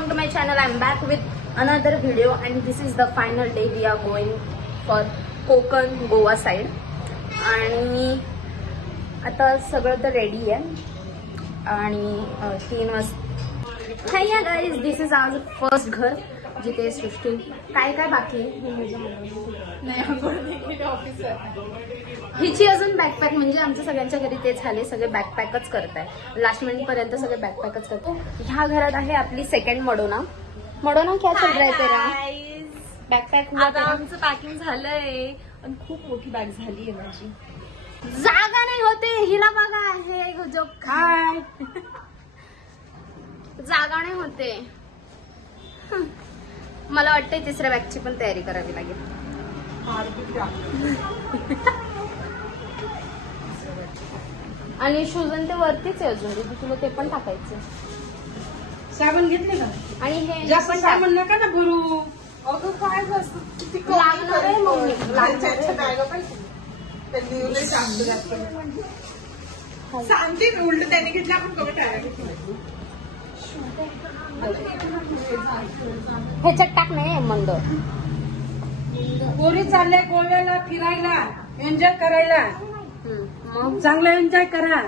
welcome to my channel. I'm back with another video and this is the final day. We are going for Konkan Goa side आणि आता सगळं तर ready आहे आणि 3 वाजता. हाय या guys, this is our first घर जिथे सृष्टी काय काय बाकी हिची अजून बॅकपॅक म्हणजे आमच्या सगळ्यांच्या घरी तेच झाले, सगळे बॅकपॅकच करताय. लास्ट मिनिट पर्यंत सगळे बॅकपॅकच करतो. ह्या घरात आहे आपली सेकंड मडोना. मडोना क्या चल रहा है तेरा? बॅकपॅक आता आमचं पॅकिंग झालंय पण खूप मोठी बॅग झाली आहे माझी. जागा नाही होते हिला बघा. हे जो काय जागा नाही होते. मला वाटतंय तिसऱ्या बॅगची पण तयारी करावी लागेल. आणि शूजन ते वरतीच आहे अजून, तुला ते पण टाकायचं. साबण घेतले का? आणि हे जास्त साबण नका ना भरू. अगं काय लागणार आहे मम्मी, सांगते मी उलट त्याने घेतलं आपण कमी टाळा ह्याच्यात टाक नाही मंद. पोरी चालले गोव्याला फिरायला, एन्जॉय करायला. मग चांगला एन्जॉय करा.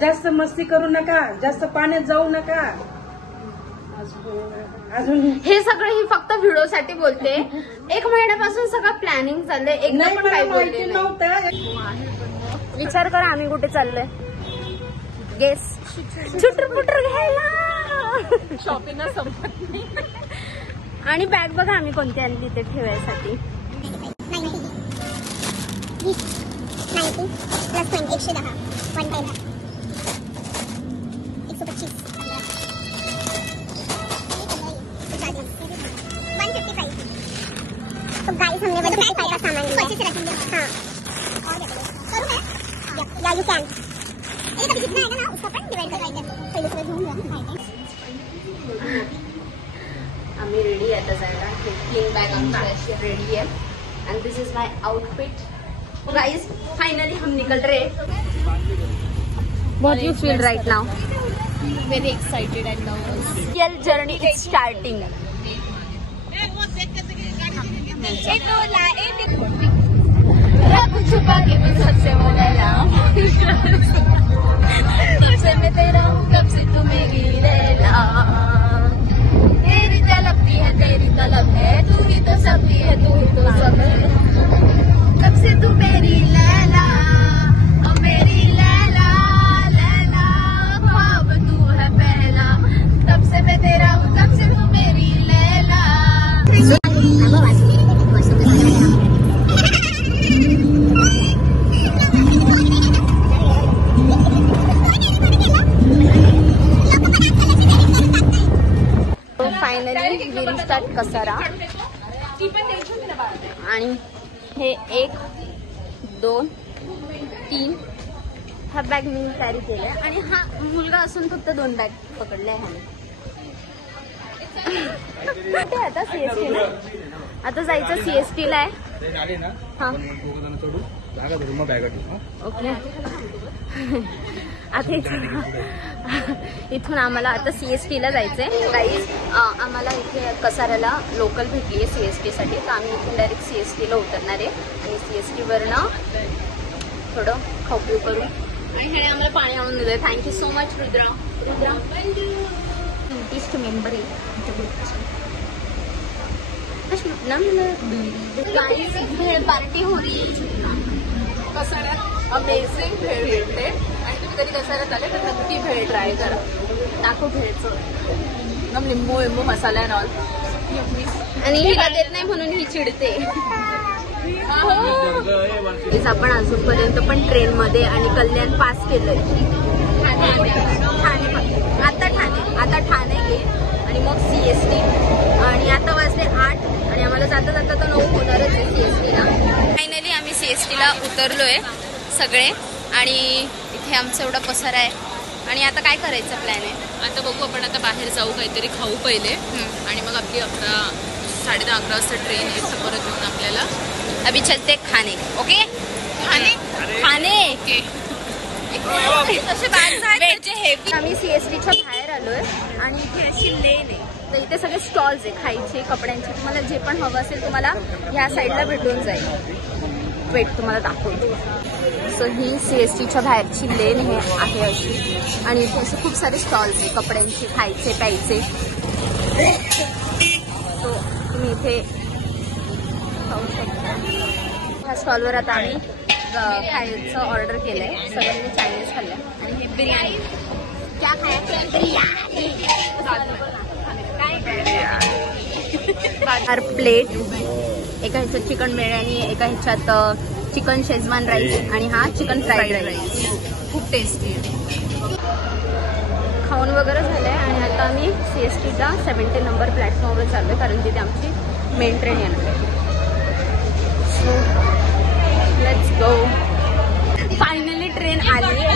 जास्त मस्ती करू नका, जास्त पाण्यात जाऊ नका. अजून हे सगळं ही फक्त व्हिडिओ साठी बोलते. 1 महिन्यापासून सगळं प्लॅनिंग चाललंय. एकदा पण काही बोलले नव्हतं. विचार करा आम्ही कुठे चाललोय. गेस छुटर पुटर घ्यायला. शॉपिंग संपत नाही. आणि बॅग बघा आम्ही कोणती आणली ते ठेवायसाठी. 90 प्लस 110 110 125 तो गाइस हमने वो 55 का सामान लिया अच्छे से रखेंगे. हाँ और करूँ मैं या यू कैन. ये कभी जितना आएगा ना उसका अपन डिवाइड करवाएंगे. पहले से घूम आम्ही रेडी आहे आता जायला. 3 बॅग आमची रेडी आहे. And this is my outfit. Guys finally हम निकल रहे. What you feel right now? Very excited and nervous. Real journey is starting. छुपा के मैं सबसे बोला तुझसे मैं तेरा हूँ कब से तू मेरी लैला. तेरी तलबी है तेरी तलब है, तू ही तो सबकी है तू ही तो सब है. कब से तू मेरी लैला और मेरी लैला लैला ख्वाब तू है पहला. तब से मैं तेरा हूँ तब से तू मेरी Laila. Finally we'll start Kasara. आणि हे 1 2 3 हा बॅग मी कॅरी केलाय. आणि हा मुलगा असून फक्त 2 बॅग पकडले आहे. आता सीएसटी ला आता जायचं. सीएसटी ला आहे. हा ओके. आता इथून आम्हाला आता सीएसटी ला जायचंय. गाईज आम्हाला इथे कसाऱ्याला लोकल भेटली आहे सीएसटी साठी, तर आम्ही इथून डायरेक्ट सीएसटी ला उतरणार आहे. आणि सीएसटी वरनं थोडं खाऊ पिऊ करू. आणि ह्याने आम्हाला पाणी आणून दिलंय. Thank you so much Rudra. Rudra नोटिस्ट member आहे भेळ पार्टी हो रही है. कसाऱ्यात अमेझिंग भेळ भेटते आणि तुम्ही कधी कसाऱ्यात आले तर नक्की भेळ ट्राय करा. दाखव भेळचं एकदम लिंबू विंबू मसाला अँड ऑल. आणि हिला देत नाही म्हणून ही चिडते. आपण अजूनपर्यंत पण ट्रेन मध्ये आणि कल्याण पास केलंय. आता ठाणे आहे आणि मग सीएसटी. आणि आता वाजले 8 आणि आम्हाला जाता जाता तर 9 होणारच आहे सीएसटीला. फायनली आम्ही सीएसटीला उतरलोय सगळे. आणि इथे आमचा एवढा पसारा आहे. आणि आता काय करायचं प्लॅन आहे? आता बघू आपण. आता बाहेर जाऊ, काहीतरी खाऊ पहिले आणि मग आपली 10:30 11 वाजता ट्रेन आहे. परत येऊन आपल्याला अभी चलते खाने. ओके खाने ओके. आम्ही सीएसटीच्या बाहेर आलोय आणि इथे अशी लेन आहे, तर इथे सगळे स्टॉल्स आहे खायचे कपड्यांचे. तुम्हाला जे पण हवं असेल तुम्हाला ह्या साईडला भेटून जाईल. वेट तुम्हाला दाखवतो. सो ही CSTच्या बाहेरची लेन हे आहे अशी, आणि इथे असे खूप सारे स्टॉल्स आहे कपड्यांचे, खायचे प्यायचे. सो तुम्ही इथे खाऊ शकता. ह्या स्टॉलवर आता आम्ही खायचं ऑर्डर केलंय. सगळ्यांनी चायनीज खाल्लं आणि हे बिर्याणी. क्या खायचं? बिर्याणी. हर प्लेट एका ह्याच्यात चिकन बिर्याणी, एका ह्याच्यात चिकन शेजवान राईस आणि हा चिकन फ्राईड राईस. खूप टेस्टी आहे. खाऊन वगैरे झालंय आणि आता आम्ही CSTच्या 70 नंबर प्लॅटफॉर्मवर चाललोय, कारण तिथे आमची मेन ट्रेन येणार आहे. So let's go. Finally train आली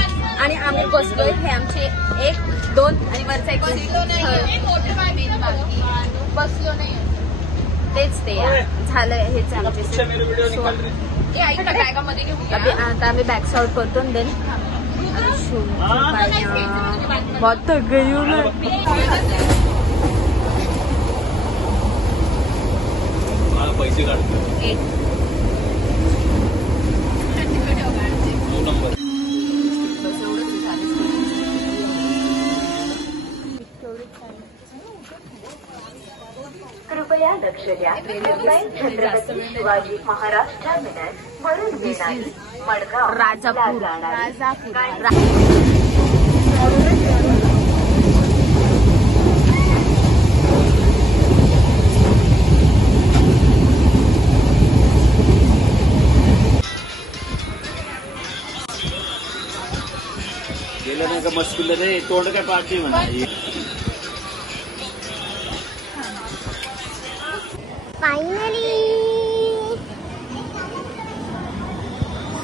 आणि आम्ही बसलोय. हे आमचे 1, 2 आणि वरचा एक बसलो नाही. तेच ते झालंय. हेच आमचे. आता आम्ही बॅक साउट करतो. देन बहुत थक गई हूँ मैं. पैसे काढतो. कृपया लक्ष द्या. छत्रपती शिवाजी महाराज टर्मिनस वरून येणारी मडगाव राजापूर. गेलं नाही का मस्किल रे, तोंड काय पाठी म्हणा. फायनली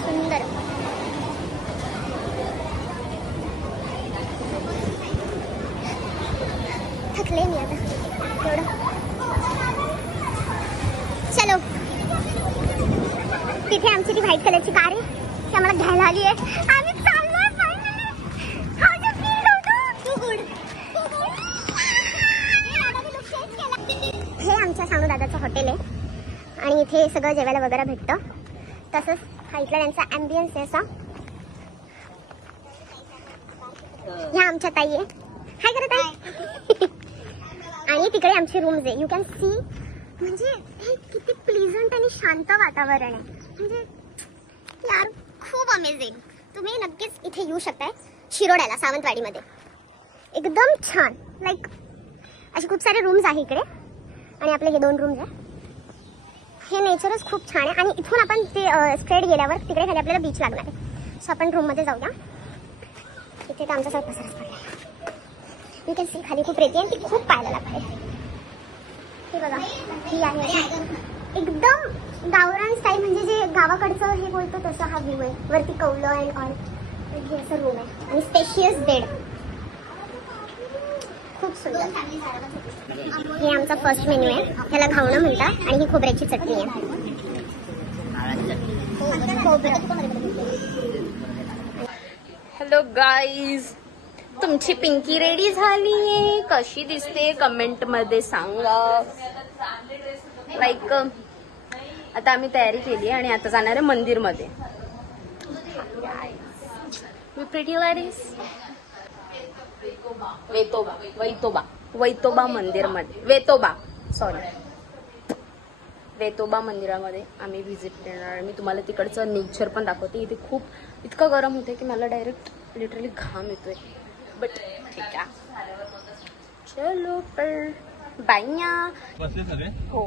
सुंदर. थकले मी आता थोडं. चलो, तिथे आमची ती व्हाईट कलरची कार आहे ती आम्हाला घ्यायला आली आहे. आम्ही चाललोय finally. How do feel? Too good. हे आमच्या सानू दादाचं हॉटेल आहे आणि इथे सगळं जेवायला वगैरे भेटतं. तसंच हा इथला त्यांचा ॲम्बियन्स आहे असा. ह्या आमच्या ताई आहे. हाय करत आहे. आणि तिकडे आमची रूम्स आहे. You can see. म्हणजे हे किती प्लीझंट आणि शांत वातावरण आहे. म्हणजे यार खूप अमेझिंग. तुम्ही नक्कीच इथे येऊ शकताय शिरोड्याला, सावंतवाडीमध्ये. एकदम छान. लाईक असे खूप सारे रूम्स आहे इकडे आणि आपले हे 2 रूम्स आहे. हे नेचरच खूप छान आहे. आणि इथून आपण ते स्ट्रेट गेल्यावर तिकडे खाली आपल्याला बीच लागणार आहे. सो आपण रूममध्ये जाऊया. इथे तर आमचा सगळं पसरच पडला. यू कॅन सी खाली खूप रेती आहे आणि ती खूप पाहायला लागते. हे बघा, ही आहे एकदम गावरान स्टाईल. म्हणजे जे गावाकडचं हे बोलतो तसं हा व्ह्यू आहे. वरती कौलं अँड ऑल. हे असं रूम आहे आणि स्पेशियस बेड. खूप सुंदर. हे आमचा फर्स्ट मेन्यू आहे. ह्याला घावणं म्हणतात आणि ही खोबऱ्याची चटणी आहे. हॅलो गाईज, तुमची पिंकी रेडी झालीये. कशी दिसते कमेंट मध्ये सांगा. लाईक आता आम्ही तयारी केली आणि आता जाणार आहे मंदिरमध्ये. We pretty ladies. वैतोबा मंदिरमध्ये, वेतोबा मंदिरामध्ये आम्ही व्हिजिट करणार. मी तुम्हाला तिकडचं नेचर पण दाखवते. इथे खूप इतकं गरम होते की मला डायरेक्ट लिटरली घाम येतोय. बट ठीक आहे. चलो पर बाईया. हो.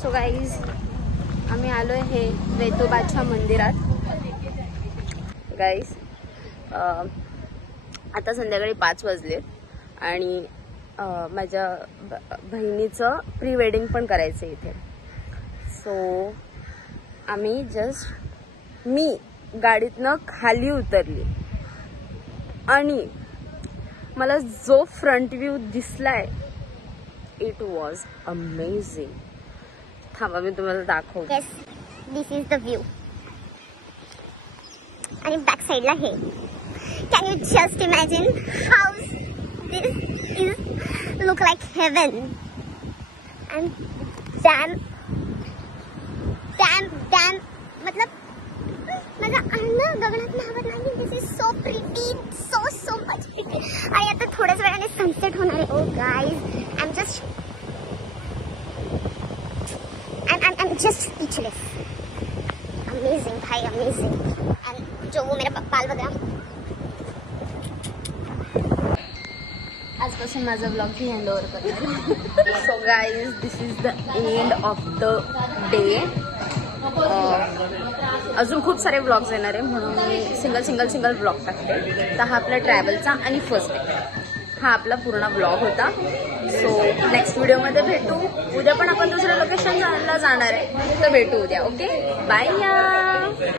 सो गाईज, आम्ही आलोय हे वेतोबाच्या मंदिरात. गाईज आता संध्याकाळी 5 वाजले आणि माझ्या बहिणीचं प्री वेडिंग पण करायचं इथे. सो आम्ही मी गाडीतनं खाली उतरली आणि मला जो फ्रंट व्ह्यू दिसलाय, इट वॉज अमेझिंग. थांबा मी तुम्हाला दाखवते. Yes, this is the view. आणि बॅक साईडला हे. Can you just imagine how's this is look like heaven. And damn मतलब माझा अन्न गगनात नावत नाही. This is so pretty, so much pretty. आणि आता थोड्याच वेळाने सनसेट होणार आहे. Oh guys, I'm just speechless. Amazing, भाई, amazing. And जो वो मेरा बाल बघा. आजपासून माझा ब्लॉग ही हँड ओव्हर करणार. So guys, this is the end of the day. अजून खूप सारे ब्लॉग्स येणार आहे म्हणून मी सिंगल ब्लॉग टाकते. तर हा आपला ट्रॅव्हलचा आणि फर्स्ट डे हा आपला पूर्ण ब्लॉग होता. सो नेक्स्ट व्हिडिओमध्ये भेटू. उद्या पण आपण दुसऱ्या लोकेशनला जाणार आहे, तर भेटू उद्या. Okay, bye.